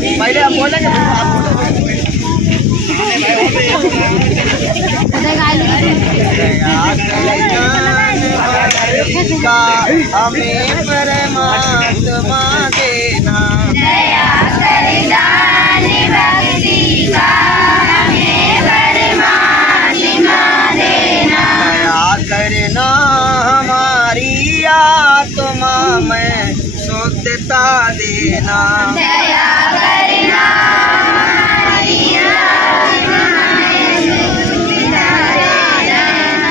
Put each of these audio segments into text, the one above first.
पहले हम बोलेंगे फिर आप का हमें परमात्मा देना, दया करना हमारी आत्मा में शुद्धता देना, दया करना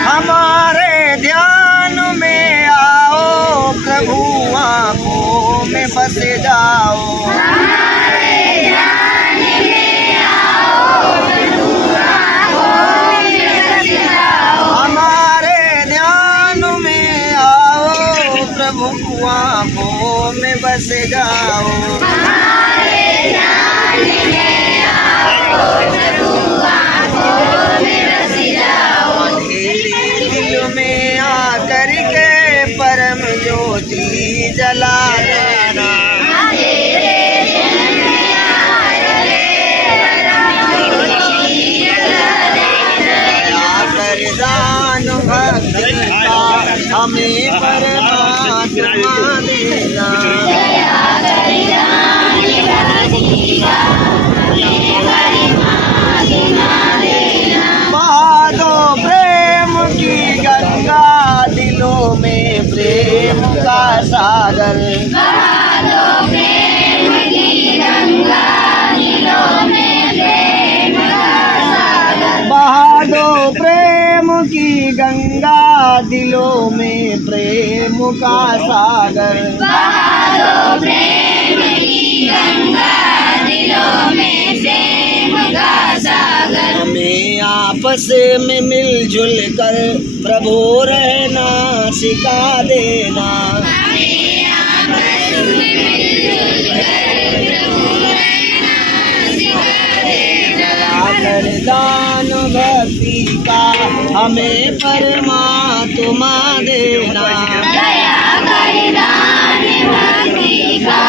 हमारे ध्यान में आओ प्रभु आँखों में बस जाओ, हमारे ध्यान में आओ प्रभु आँखों में बस जाओ, हमारे ध्यान में आओ प्रभु आँखों में बस जाओ, हमारे ध्यान में आओ प्रभु आँखों में बस जाओ, दिल में आकर के परम ज्योति जला देना, दान भक्ति का हमें परमात्मा देना, बहा दो प्रेम की गंगा दिलों में प्रेम का सागर, बहा दो प्रेम की गंगा दिलों में प्रेम का सागर, बहा दो प्रेम की गंगा दिलों में प्रेम का सागर, बहा दो प्रेम की गंगा दिलों में प्रेम का सागर, हमें आपस में मिलजुल कर प्रभु रहना सिखा देना, हमें आपस में मिलजुल कर प्रभु रहना सिखा देना, दान भक्ति का हमें परमात्मा देना, दया कर दान भक्ति का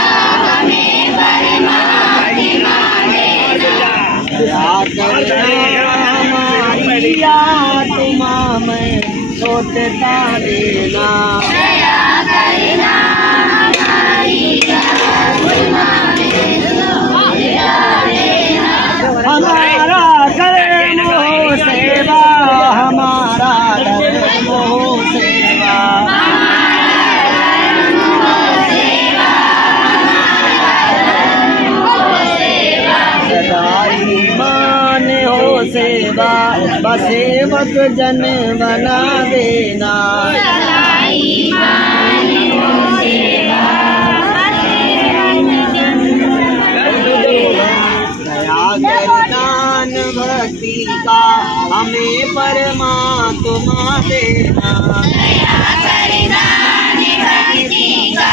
हमें परमात्मा देना, दया कर हमारी आत्मा में शुद्धता देना, दया करना हमारी आत्मा में शुद्धता देना, हमारा कर्म हो सेवा, हमारा धर्म हो सेवा, सदाई मान हो सेवा, बसेवक जन बना देना, सदाई मान हो सेवा, दान भक्ति का हमें परमात्मा देना, दया कर दान भक्ति का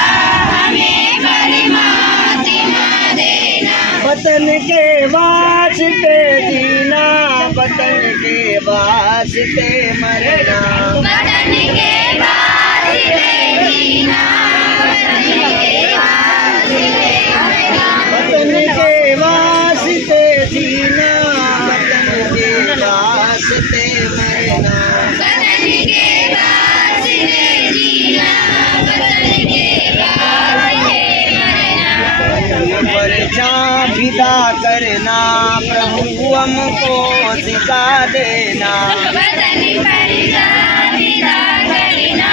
हमें परमात्मा देना, वतन के वास्ते जीना, वतन के वास्ते मरना, वतन के वास्ते जीना, वतन के वास्ते मरना, वतन के वास्ते जीना, वतन के वास्ते मरना, वतन के वास्ते जीना, वतन के वास्ते मरना, वतन पर जहाँ विदा करना प्रभु हमको सिखा देना, वतन पर जहाँ विदा करना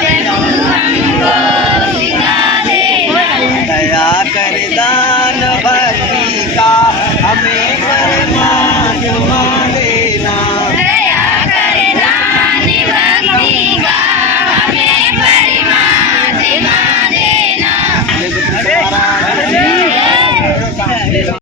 प्रभु हमको सिखा देना, दया कर दान भक्ति का हमें